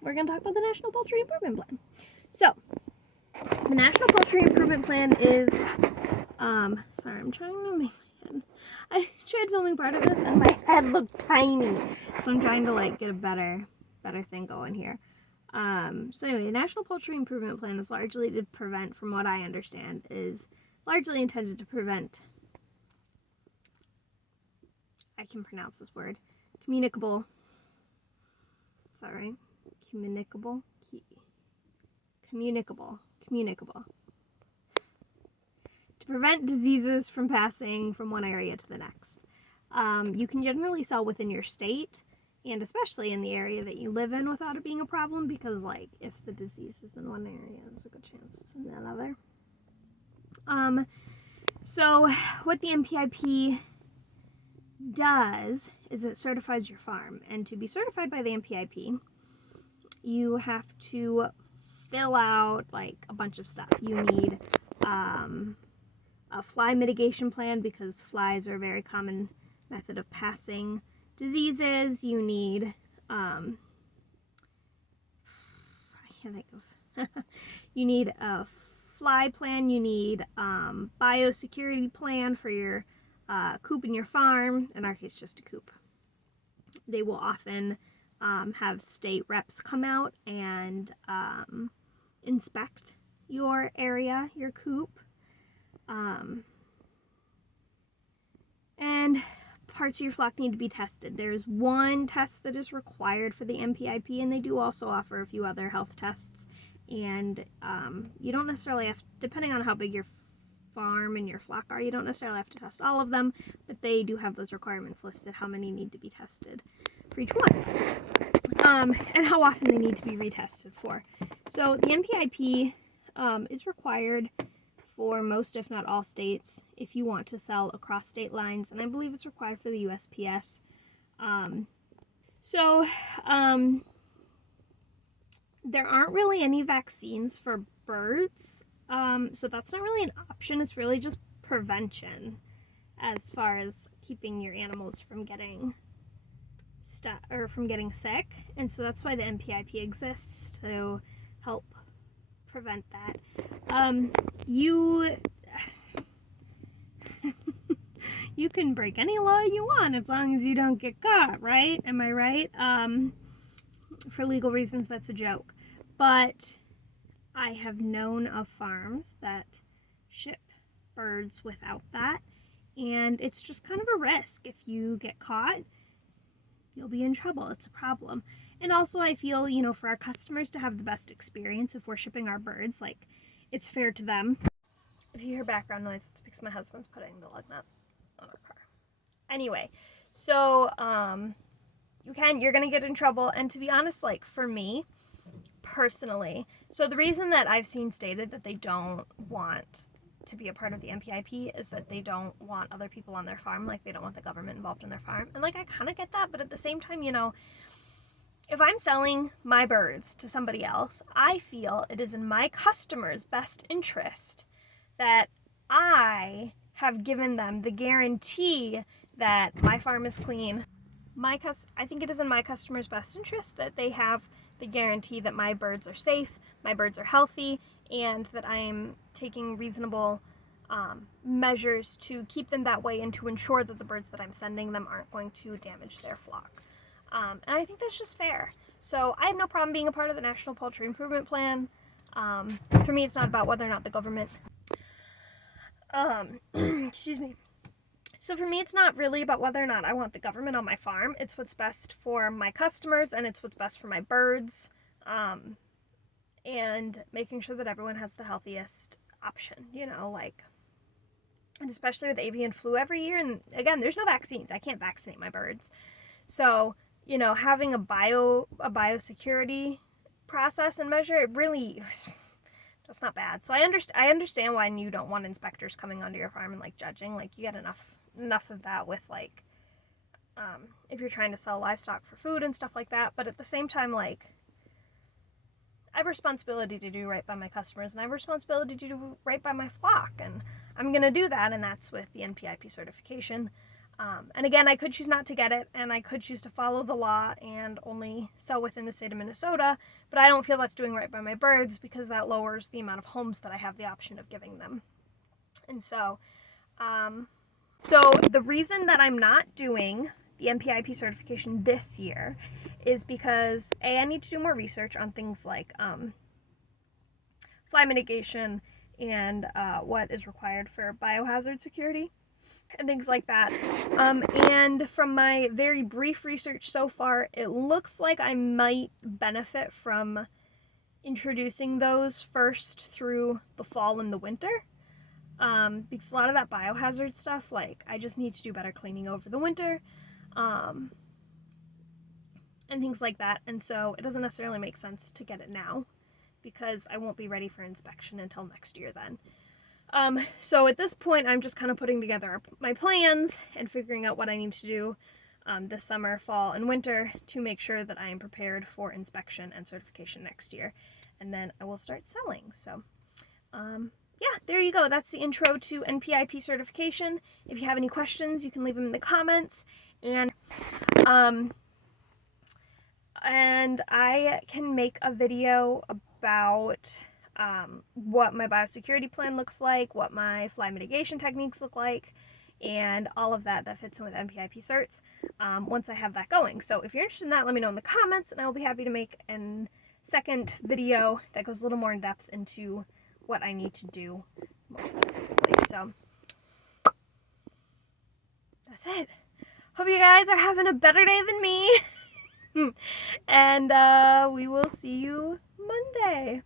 we're going to talk about the National Poultry Improvement Plan. So, the National Poultry Improvement Plan is, sorry, I'm trying to make my head, I tried filming part of this and my head looked tiny, so I'm trying to like get a better thing going here. So anyway, the National Poultry Improvement Plan is largely to prevent, from what I understand, is largely intended to prevent, I can pronounce this word, communicable, is that right? Communicable. To prevent diseases from passing from one area to the next. You can generally sell within your state, and especially in the area that you live in, without it being a problem, because like if the disease is in one area, there's a good chance it's in another. So what the NPIP does is it certifies your farm, and to be certified by the NPIP, you have to fill out like a bunch of stuff. You need a fly mitigation plan, because flies are a very common method of passing diseases. You need I can't think of you need a fly plan. You need biosecurity plan for your coop in your farm, in our case just a coop. They will often have state reps come out and inspect your area, your coop, and parts of your flock need to be tested. There's one test that is required for the NPIP, and they do also offer a few other health tests, and you don't necessarily have, depending on how big your farm and your flock are, you don't necessarily have to test all of them, but they do have those requirements listed, how many need to be tested for each one, and how often they need to be retested for. So the NPIP is required for most, if not all, states if you want to sell across state lines, and I believe it's required for the USPS. There aren't really any vaccines for birds, so that's not really an option. It's really just prevention as far as keeping your animals from getting sick, and so that's why the NPIP exists, to help prevent that. You can break any law you want as long as you don't get caught, right? Am I right? For legal reasons, that's a joke. But I have known of farms that ship birds without that, and it's just kind of a risk. If you get caught, you'll be in trouble. It's a problem. And also I feel, for our customers to have the best experience, if we're shipping our birds, like, it's fair to them. If you hear background noise, it's because my husband's putting the lug nut on our car. Anyway, so you're gonna get in trouble, and to be honest, like, for me personally, so the reason that I've seen stated that they don't want to be a part of the NPIP is that they don't want other people on their farm, like they don't want the government involved in their farm, and like I kind of get that, but at the same time, if I'm selling my birds to somebody else, I feel it is in my customer's best interest that I have given them the guarantee that my farm is clean. I think it is in my customer's best interest that they have the guarantee that my birds are safe, my birds are healthy, and that I am taking reasonable measures to keep them that way, and to ensure that the birds that I'm sending them aren't going to damage their flock. And I think that's just fair. So I have no problem being a part of the National Poultry Improvement Plan. For me, it's not about whether or not the government, excuse me. So for me, it's not really about whether or not I want the government on my farm. It's what's best for my customers, and it's what's best for my birds, and making sure that everyone has the healthiest option, and especially with avian flu every year. And again, there's no vaccines. I can't vaccinate my birds. So, having a biosecurity process and measure, it really, that's not bad. So I understand why you don't want inspectors coming onto your farm and like judging. Like, you get enough of that with like if you're trying to sell livestock for food and stuff like that. But at the same time, like, I have a responsibility to do right by my customers, and I have a responsibility to do right by my flock, and I'm gonna do that, and that's with the NPIP certification. And again, I could choose not to get it, and I could choose to follow the law and only sell within the state of Minnesota, but I don't feel that's doing right by my birds because that lowers the amount of homes that I have the option of giving them. And so the reason that I'm not doing the NPIP certification this year is because I need to do more research on things like fly mitigation and what is required for biohazard security and things like that. And from my very brief research so far, it looks like I might benefit from introducing those first through the fall and the winter. Because a lot of that biohazard stuff, like, I just need to do better cleaning over the winter, and things like that. And so it doesn't necessarily make sense to get it now because I won't be ready for inspection until next year then. So at this point, I'm just kind of putting together my plans and figuring out what I need to do this summer, fall, and winter to make sure that I am prepared for inspection and certification next year. And then I will start selling. So, yeah, there you go. That's the intro to NPIP certification. If you have any questions, you can leave them in the comments. And I can make a video about what my biosecurity plan looks like, what my fly mitigation techniques look like, and all of that fits in with NPIP certs once I have that going. So if you're interested in that, let me know in the comments, and I will be happy to make a second video that goes a little more in depth into what I need to do more specifically. So that's it. Hope you guys are having a better day than me. And we will see you Monday.